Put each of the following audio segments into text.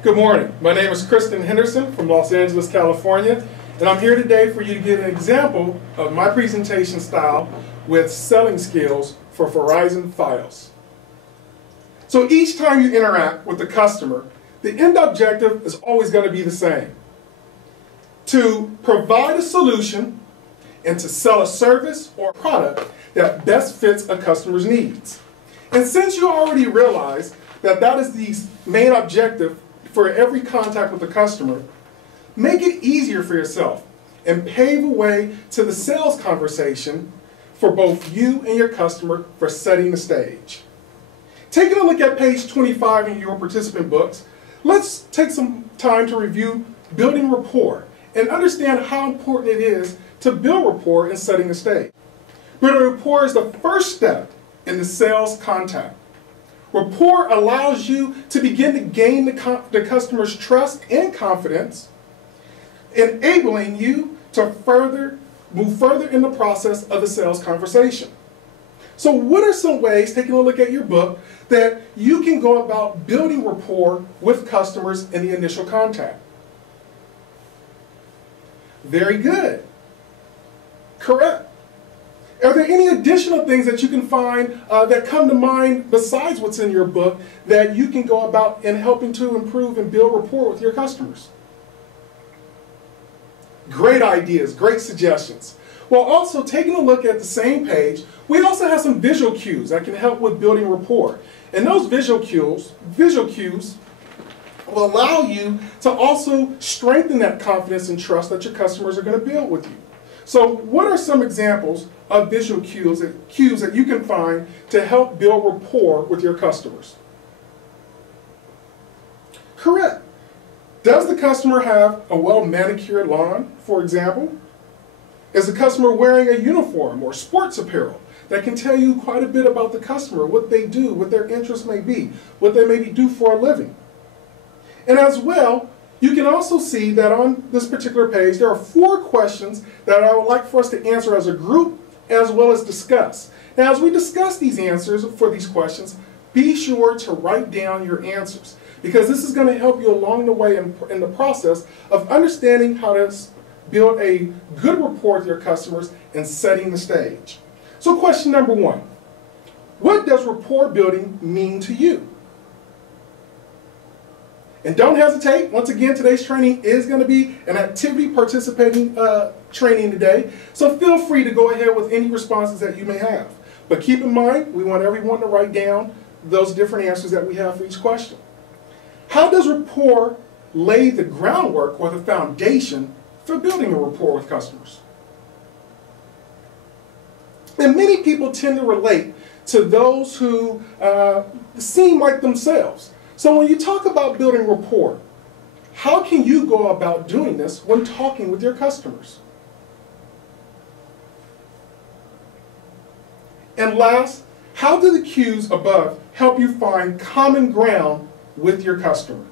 Good morning. My name is Kristen Henderson from Los Angeles, California, and I'm here today for you to get an example of my presentation style with selling skills for Verizon Fios. So each time you interact with the customer, the end objective is always going to be the same: to provide a solution and to sell a service or product that best fits a customer's needs. And since you already realize that that is the main objective for every contact with the customer, make it easier for yourself and pave a way to the sales conversation for both you and your customer for setting the stage. Taking a look at page 25 in your participant books, let's take some time to review building rapport and understand how important it is to build rapport in setting the stage. Building rapport is the first step in the sales contact. Rapport allows you to begin to gain the customer's trust and confidence, enabling you to move further in the process of the sales conversation. So what are some ways, taking a look at your book, that you can go about building rapport with customers in the initial contact? Very good. Correct. Are there any additional things that you can find that come to mind besides what's in your book that you can go about in helping to improve and build rapport with your customers? Great ideas, great suggestions. Well, also taking a look at the same page, we also have some visual cues that can help with building rapport. And those visual cues will allow you to also strengthen that confidence and trust that your customers are going to build with you. So what are some examples of visual cues that you can find to help build rapport with your customers? Correct. Does the customer have a well-manicured lawn, for example? Is the customer wearing a uniform or sports apparel that can tell you quite a bit about the customer, what they do, what their interests may be, what they maybe do for a living? And as well, you can also see that on this particular page, there are 4 questions that I would like for us to answer as a group, as well as discuss. Now, as we discuss these answers for these questions, be sure to write down your answers, because this is going to help you along the way in the process of understanding how to build a good rapport with your customers and setting the stage. So question number 1, what does rapport building mean to you? And don't hesitate. Once again, today's training is going to be an activity participating training today. So feel free to go ahead with any responses that you may have. But keep in mind, we want everyone to write down those different answers that we have for each question. How does rapport lay the groundwork or the foundation for building a rapport with customers? And many people tend to relate to those who seem like themselves. So when you talk about building rapport, how can you go about doing this when talking with your customers? And last, how do the cues above help you find common ground with your customer?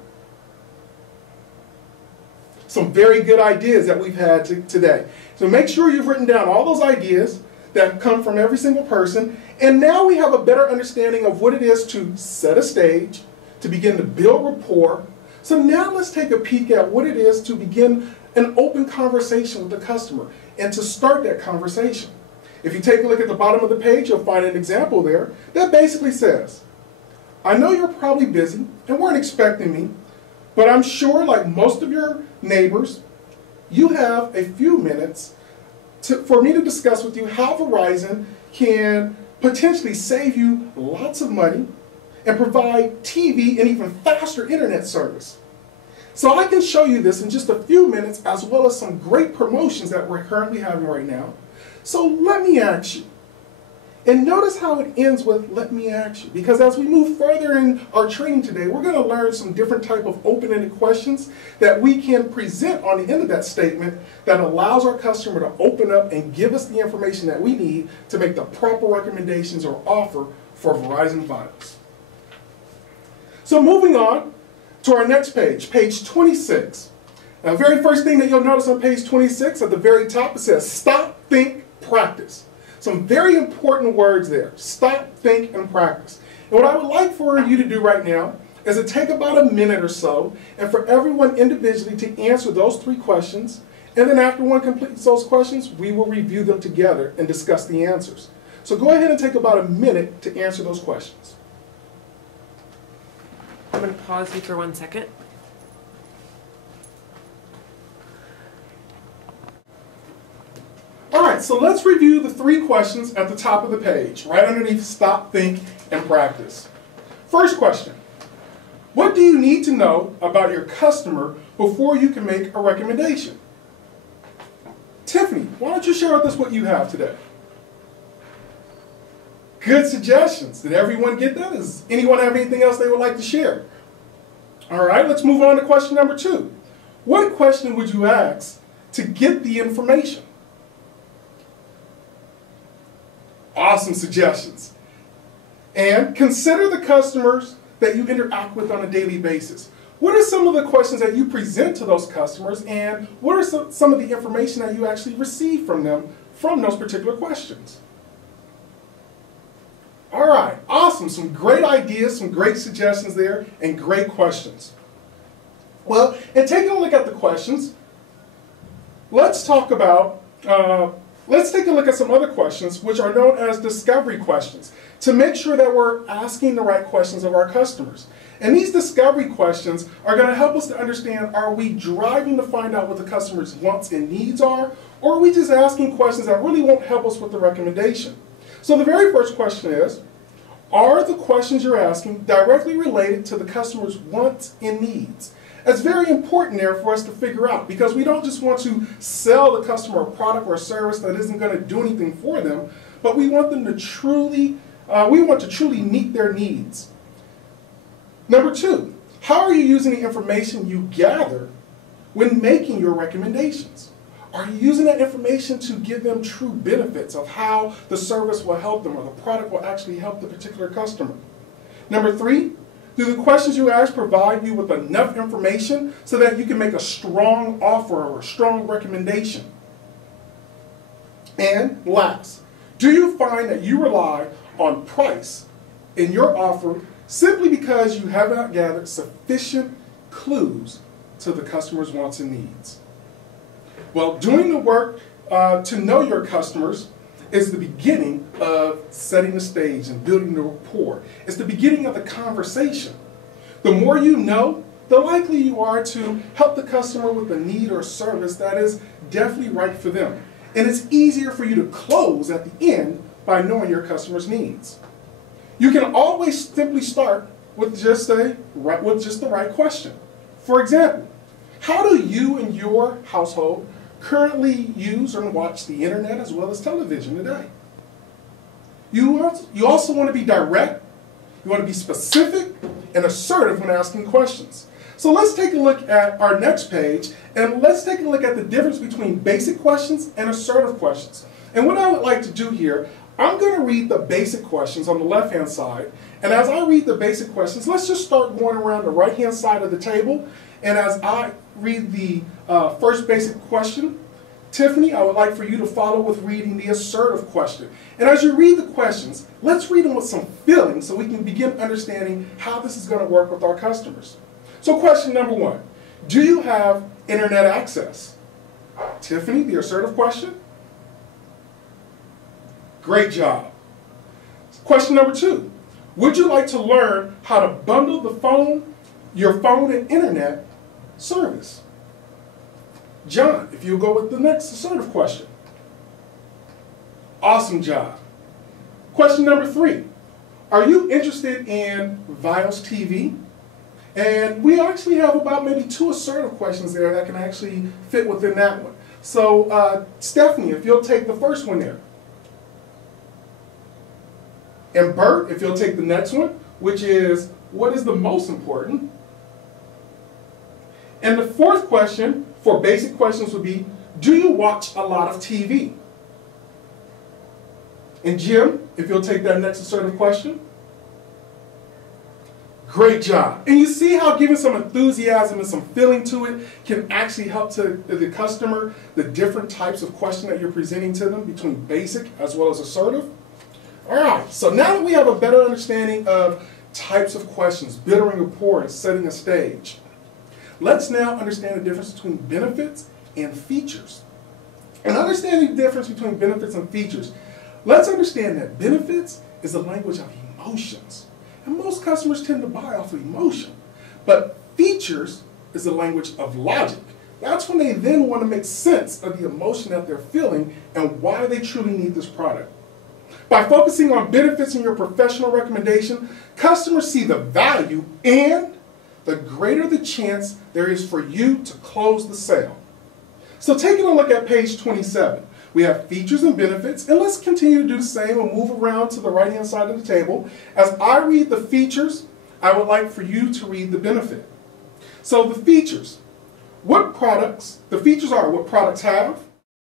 Some very good ideas that we've had today. So make sure you've written down all those ideas that come from every single person. And now we have a better understanding of what it is to set a stage, to begin to build rapport. So now let's take a peek at what it is to begin an open conversation with the customer and to start that conversation. If you take a look at the bottom of the page, you'll find an example there that basically says, I know you're probably busy and weren't expecting me, but I'm sure, like most of your neighbors, you have a few minutes for me to discuss with you how Verizon can potentially save you lots of money and provide TV and even faster internet service. So I can show you this in just a few minutes, as well as some great promotions that we're currently having right now. So let me ask you. And notice how it ends with let me ask you, because as we move further in our training today, we're going to learn some different type of open-ended questions that we can present on the end of that statement that allows our customer to open up and give us the information that we need to make the proper recommendations or offer for Verizon Fios. So moving on to our next page, page 26. Now, the very first thing that you'll notice on page 26 at the very top, it says stop, think, practice. Some very important words there. Stop, think, and practice. And what I would like for you to do right now is to take about a minute or so and for everyone individually to answer those 3 questions. And then after one completes those questions, we will review them together and discuss the answers. So go ahead and take about a minute to answer those questions. I'm going to pause you for 1 second. All right, so let's review the 3 questions at the top of the page, right underneath stop, think, and practice. First question, what do you need to know about your customer before you can make a recommendation? Tiffany, why don't you share with us what you have today? Good suggestions. Did everyone get that? Does anyone have anything else they would like to share? All right, let's move on to question number 2. What question would you ask to get the information? Awesome suggestions. And consider the customers that you interact with on a daily basis. What are some of the questions that you present to those customers, and what are some of the information that you actually receive from them from those particular questions? All right, awesome. Some great ideas, some great suggestions there, and great questions. Well, in taking a look at the questions, let's take a look at some other questions, which are known as discovery questions, to make sure that we're asking the right questions of our customers. And these discovery questions are going to help us to understand, are we driving to find out what the customer's wants and needs are, or are we just asking questions that really won't help us with the recommendation? So the very first question is, are the questions you're asking directly related to the customer's wants and needs? That's very important there for us to figure out, because we don't just want to sell the customer a product or a service that isn't going to do anything for them, but we want them to truly meet their needs. Number 2, how are you using the information you gather when making your recommendations? Are you using that information to give them true benefits of how the service will help them or the product will actually help the particular customer? Number 3, do the questions you ask provide you with enough information so that you can make a strong offer or a strong recommendation? And last, do you find that you rely on price in your offer simply because you have not gathered sufficient clues to the customer's wants and needs? Well, doing the work to know your customers is the beginning of setting the stage and building the rapport. It's the beginning of the conversation. The more you know, the likely you are to help the customer with a need or service that is definitely right for them. And it's easier for you to close at the end by knowing your customer's needs. You can always simply start with just the right question. For example, how do you and your household currently use and watch the internet as well as television today? You also want to be direct, you want to be specific and assertive when asking questions. So let's take a look at our next page, and let's take a look at the difference between basic questions and assertive questions. And what I would like to do here, I'm going to read the basic questions on the left-hand side, and as I read the basic questions, let's just start going around the right-hand side of the table. And as I read the first basic question, Tiffany, I would like for you to follow with reading the assertive question. And as you read the questions, let's read them with some feeling so we can begin understanding how this is going to work with our customers. So question number 1, do you have internet access? Tiffany, the assertive question? Great job. Question number 2, would you like to learn how to bundle your phone and internet service? John, if you'll go with the next assertive question. Awesome job. Question number 3, are you interested in Vios TV? And we actually have about maybe 2 assertive questions there that can actually fit within that one. So Stephanie, if you'll take the first one there. And Bert, if you'll take the next one, which is, what is the most important? And the 4th question for basic questions would be, do you watch a lot of TV? And Jim, if you'll take that next assertive question. Great job. And you see how giving some enthusiasm and some feeling to it can actually help to the customer, the different types of question that you're presenting to them between basic as well as assertive. All right, so now that we have a better understanding of types of questions, building rapport, and setting a stage. Let's now understand the difference between benefits and features. And understanding the difference between benefits and features, let's understand that benefits is a language of emotions. And most customers tend to buy off of emotion. But features is a language of logic. That's when they then want to make sense of the emotion that they're feeling and why they truly need this product. By focusing on benefits in your professional recommendation, customers see the value and the greater the chance there is for you to close the sale. So taking a look at page 27, we have features and benefits, and let's continue to do the same and move around to the right-hand side of the table. As I read the features, I would like for you to read the benefit. So the features. The features are what products have,